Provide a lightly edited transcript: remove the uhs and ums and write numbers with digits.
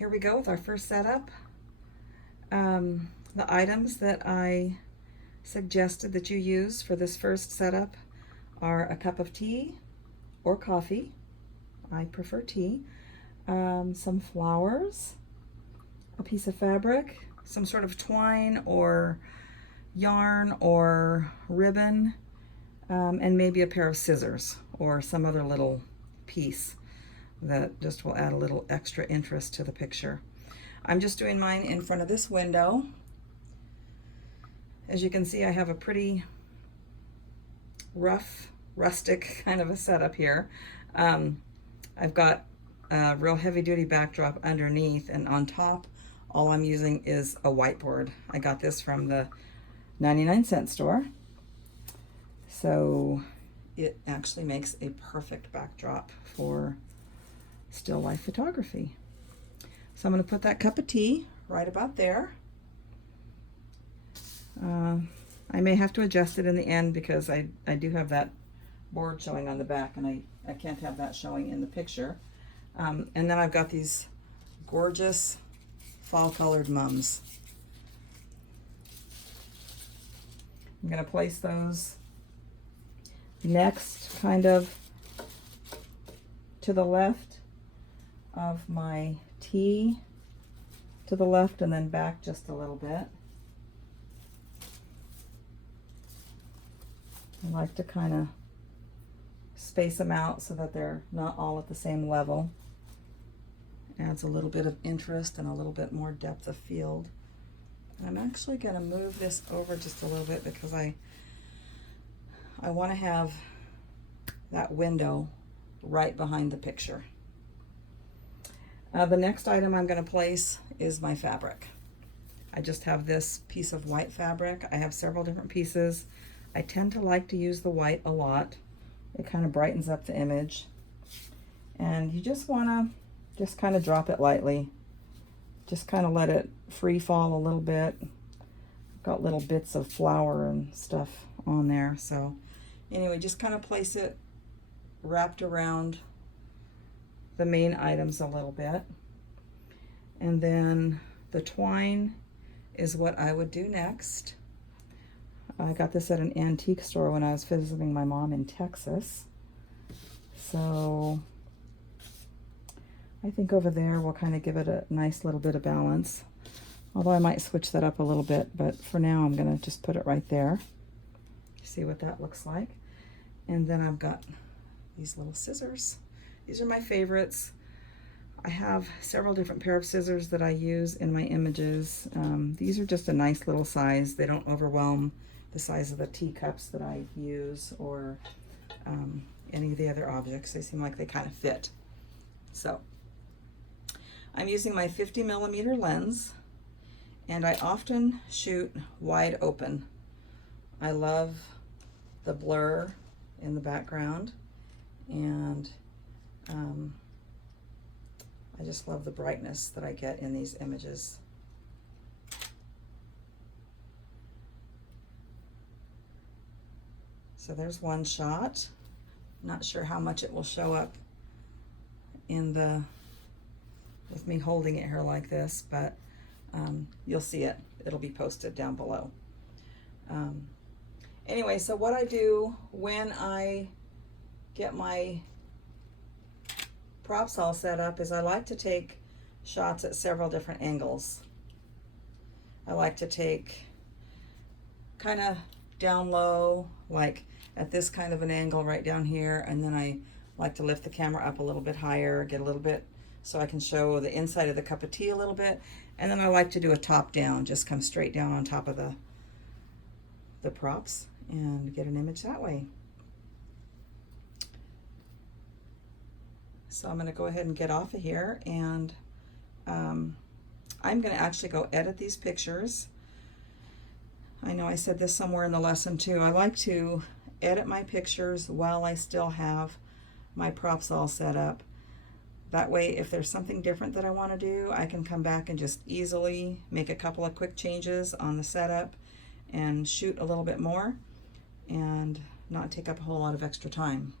Here we go with our first setup. The items that I suggested that you use for this first setup are a cup of tea or coffee. I prefer tea. Some flowers, a piece of fabric, some sort of twine or yarn or ribbon, and maybe a pair of scissors or some other little piece that just will add a little extra interest to the picture. I'm just doing mine in front of this window. As you can see, I have a pretty rough, rustic kind of a setup here. I've got a real heavy-duty backdrop underneath, and on top, all I'm using is a whiteboard. I got this from the 99-cent store. So it actually makes a perfect backdrop for still life photography. So I'm going to put that cup of tea right about there. I may have to adjust it in the end because I do have that board showing on the back, and I can't have that showing in the picture. And then I've got these gorgeous fall colored mums. I'm going to place those next, kind of to the left of my tea, to the left and then back just a little bit. I like to kind of space them out so that they're not all at the same level. Adds a little bit of interest and a little bit more depth of field. I'm actually going to move this over just a little bit because I want to have that window right behind the picture. The next item I'm going to place is my fabric. I just have this piece of white fabric. I have several different pieces. I tend to like to use the white a lot. It kind of brightens up the image. And you just want to just kind of drop it lightly. Just kind of let it free fall a little bit. Got little bits of flower and stuff on there. So anyway, just kind of place it wrapped around the main items a little bit. And then the twine is what I would do next. I got this at an antique store when I was visiting my mom in Texas. So I think over there we'll kind of give it a nice little bit of balance. Although I might switch that up a little bit, but for now I'm going to just put it right there. See what that looks like. And then I've got these little scissors. These are my favorites. I have several different pair of scissors that I use in my images. These are just a nice little size. They don't overwhelm the size of the teacups that I use or any of the other objects. They seem like they kind of fit. So I'm using my 50mm lens, and I often shoot wide open. I love the blur in the background, and I just love the brightness that I get in these images. So there's one shot. Not sure how much it will show up in the with me holding it here like this, but you'll see it. It'll be posted down below. Anyway, so what I do when I get my props all set up is I like to take shots at several different angles. I like to take kind of down low, like at this kind of an angle right down here, and then I like to lift the camera up a little bit higher, get a little bit so I can show the inside of the cup of tea a little bit, and then I like to do a top down, just come straight down on top of the props and get an image that way. So I'm going to go ahead and get off of here, and I'm going to actually go edit these pictures. I know I said this somewhere in the lesson too. I like to edit my pictures while I still have my props all set up. That way, if there's something different that I want to do, I can come back and just easily make a couple of quick changes on the setup and shoot a little bit more and not take up a whole lot of extra time.